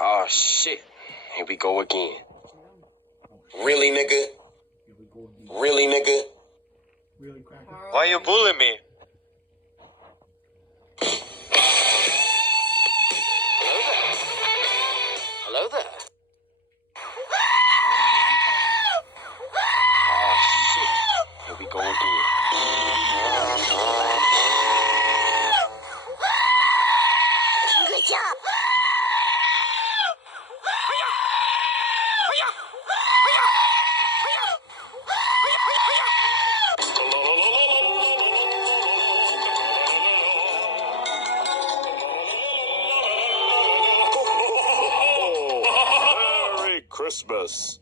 Oh, shit. Here we go again. Really, nigga? Really, nigga? Why you bully me? Hello there. Oh, shit. Here we go again. Good job. Merry Christmas.